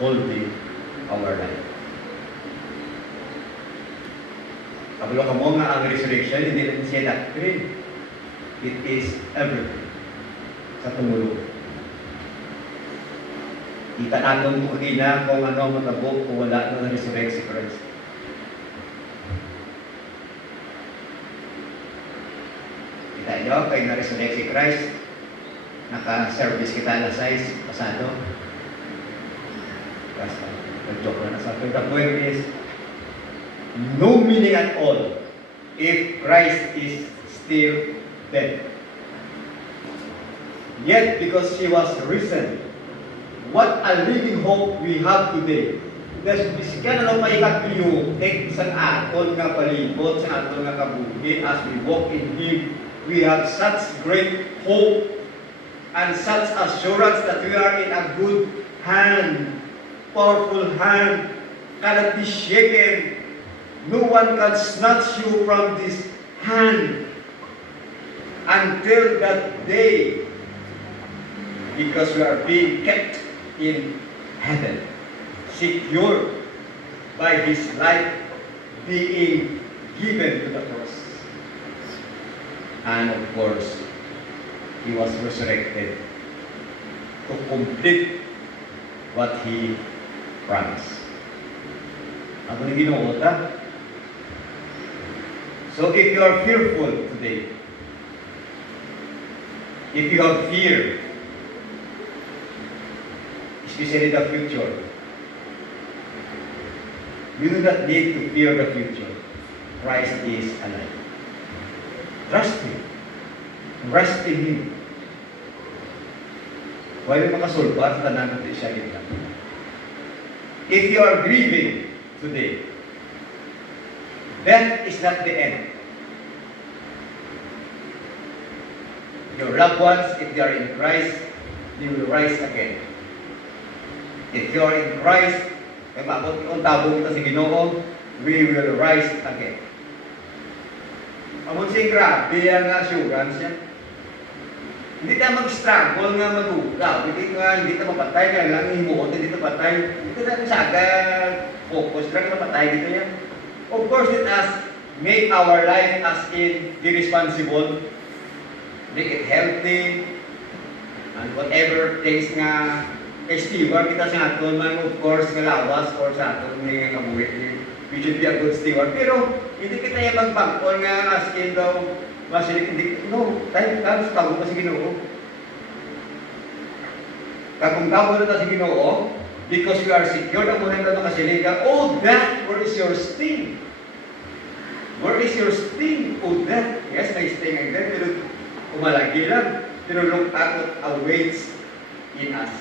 holding our life. Kabalo ka mo nga ang resurrection, hindi lang siya doctrine. It is everything sa tumulong. Kita natin kung kina kung ano matabo kung wala na resurrect si Christ. Kita nyo, kay na-resurrect si Christ, naka-service kita na size, pasado. Basta, nag-joke na sa akin. The point is, no meaning at all if Christ is still dead. Yet, because He was risen, what a living hope we have today. Dahil biskan na maikat piyutik sa aton nga palibot, sa aton nga kabuhi, as we walk in Him, we have such great hope and such assurance that we are in a good hand, powerful hand, cannot be shaken. No one can snatch you from this hand until that day, because we are being kept in heaven, secure by His life being given to the cross. And of course, He was resurrected to complete what He promised. Ano na Ginoo ta? So if you are fearful today, if you have fear, especially the future, you do not need to fear the future. Christ is alive. Trust Him. Rest in Him. Huwag yung makasulbat sa tanan natin siya kita. If you are grieving today, death is not the end. Your loved ones, if they are in Christ, they will rise again. If you are in Christ, kaya maabot kung tabong kita sa Ginoo, we will rise again. Amon siyang grabe ang assurance yan. Hindi tayo mag-struggle nga maduga. Hindi tayo mapatay nga lang, himuot, hindi tayo patay. Hindi tayo masaga focus lang mapatay dito yan. Of course, let us make our life as in be responsible, make it healthy, and whatever things nga steward kita sa aton, man of course nga lawas or sa aton nga kabuhi. We should be a good steward. Pero hindi kita yung magbangkol nga as in daw masilik, hindi, no, tayo sa tawag pa si Ginoo. Kapag tawag na si Ginoo, because we are secure na muna ito nakasilika, oh death, where is your sting? Where is your sting? Oh death, yes, may sting ang death, pero umalagi lang. Pero look at what awaits in us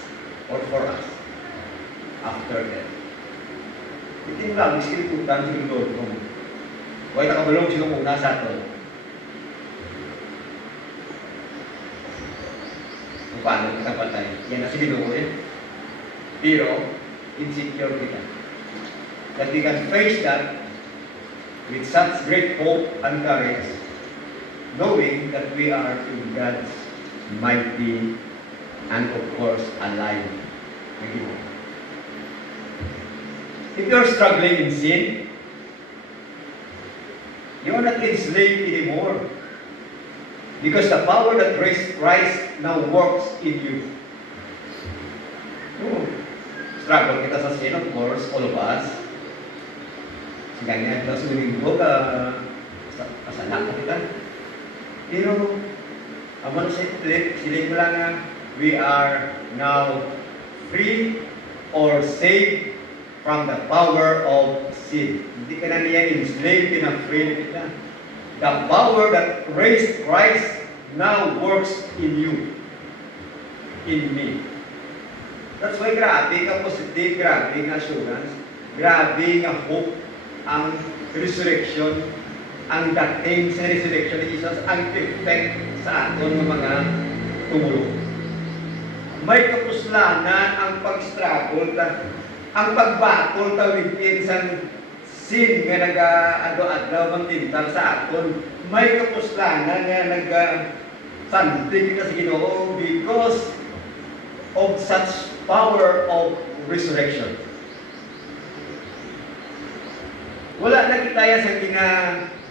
or for us after death. Iting lang, iskiliputan si Lord ko. Huwag nakabalong sila muna sa ato. Kung paano kita patay. Yan na si Ginoo eh. Pero, insecure kita. That we can face that with such great hope and courage, knowing that we are in God's mighty and of course alive. If you are struggling in sin, you are not enslaved anymore. Because the power that raised Christ now works in you. Struggle kita sa sin, of course, all of us. Ganyan, tapos luminggo ka, kasala ka kita. Pero, amon siling mo lang nga, we are now free or saved from the power of sin. Hindi ka na niya enslaved, pinafree kita. The power that raised Christ now works in you, in me. That's why grabe ka positive, grabe nga assurance, grabe nga hope, ang resurrection, ang dating sa resurrection ni Jesus, ang perfect sa aton ng mga tumulong. May kapuslanan ang pag-struggle, ang pagbatol within sa sin nga nag-adlaw magtintal sa aton. May kapuslanan nga nag-sandig kita sa Ginoo because of such power of resurrection. Wala na kitaya sa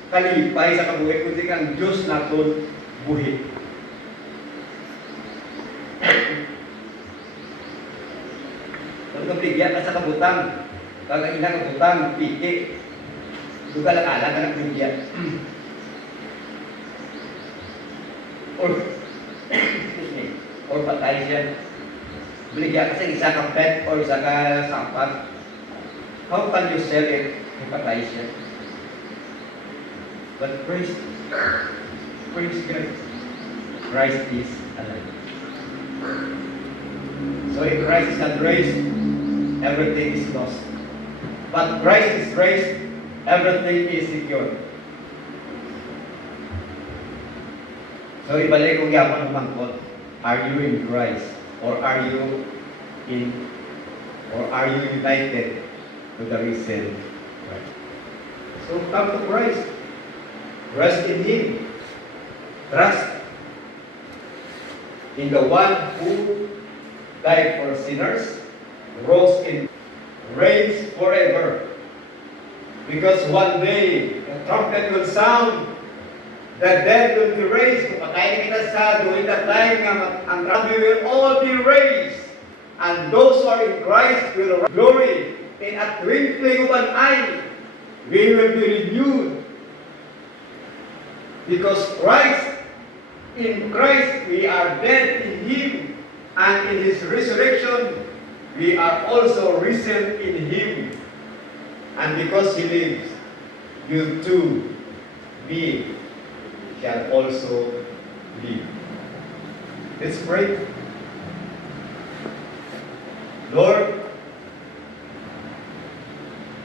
kalipay sa kabuhi, kundi kang Diyos naton buhi. Kung bigyan ka sa kabutang, kag ina kabutang, piti, duga lang alam ka ng bigyan. Excuse me, or patay siya. Binigyan ka sa isa kang pet or isa ka sampat. How can you sell it? Patay siya. But praise God. Christ is alive. So if Christ is not raised, everything is lost. But Christ is raised, everything is secure. So ibalik kong yapon ng bangkot. Are you in Christ? Or are you united to the risen Christ? So come to Christ. Rest in Him. Trust in the one who died for sinners, rose in, reigns forever. Because one day the trumpet will sound, the dead will be raised. Kung patayin kita sa during that time, ang we will all be raised. And those who are in Christ will glory. In a twinkling of an eye, we will be renewed. Because in Christ, we are dead in Him. And in His resurrection, we are also risen in Him. And because He lives, you too, me, shall also live. Let's pray. Lord,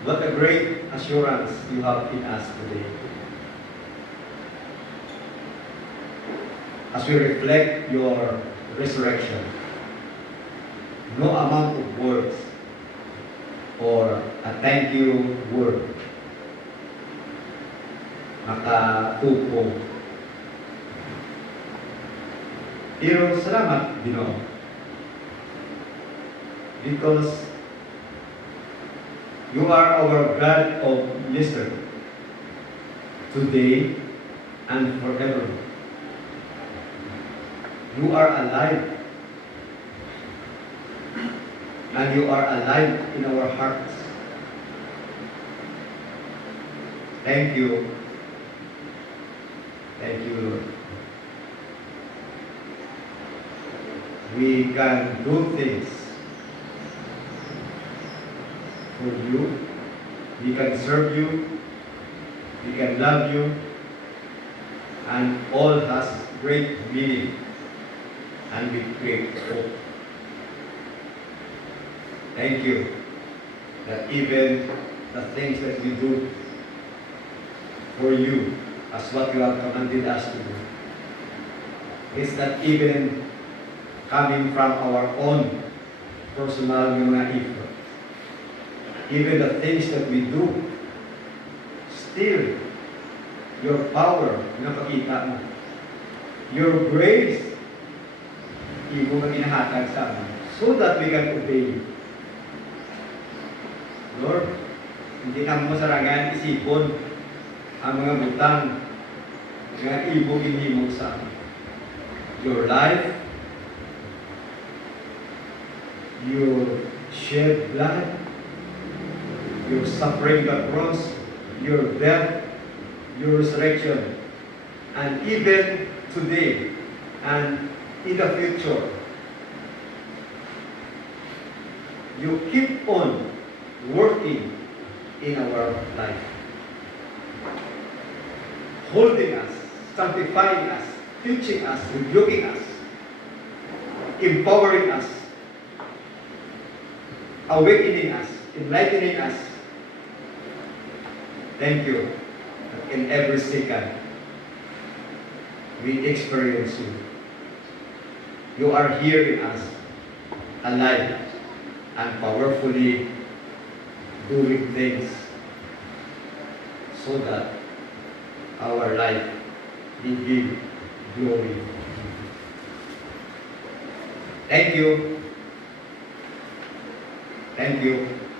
what a great assurance you have in us today. As we reflect your resurrection, no amount of words or a thank you word makatupo. Pero salamat, Ginoo, because you are our God of yesterday, today, and forever. You are alive. And you are alive in our hearts. Thank you. Thank you, Lord. We can do things for you. We can serve you. We can love you. And all has great meaning. And with great hope. Thank you that even the things that we do for you as what you have commanded us to do is not even coming from our own personal mga effort. Even the things that we do, still your power, napakita mo. Your grace, Ibo ka ginahatag sa amin so that we can obey you. Lord, hindi na mo sarangan isipon ang mga butang nga Ibo hinimog sa amin. Your life, your shed blood, your suffering the cross, your death, your resurrection, and even today and in the future, you keep on working in our life, holding us, sanctifying us, teaching us, rebuking us, empowering us, awakening us, enlightening us. Thank you. In every second, we experience you. You are here in us, alive and powerfully doing things so that our life will give glory. Thank you. Thank you.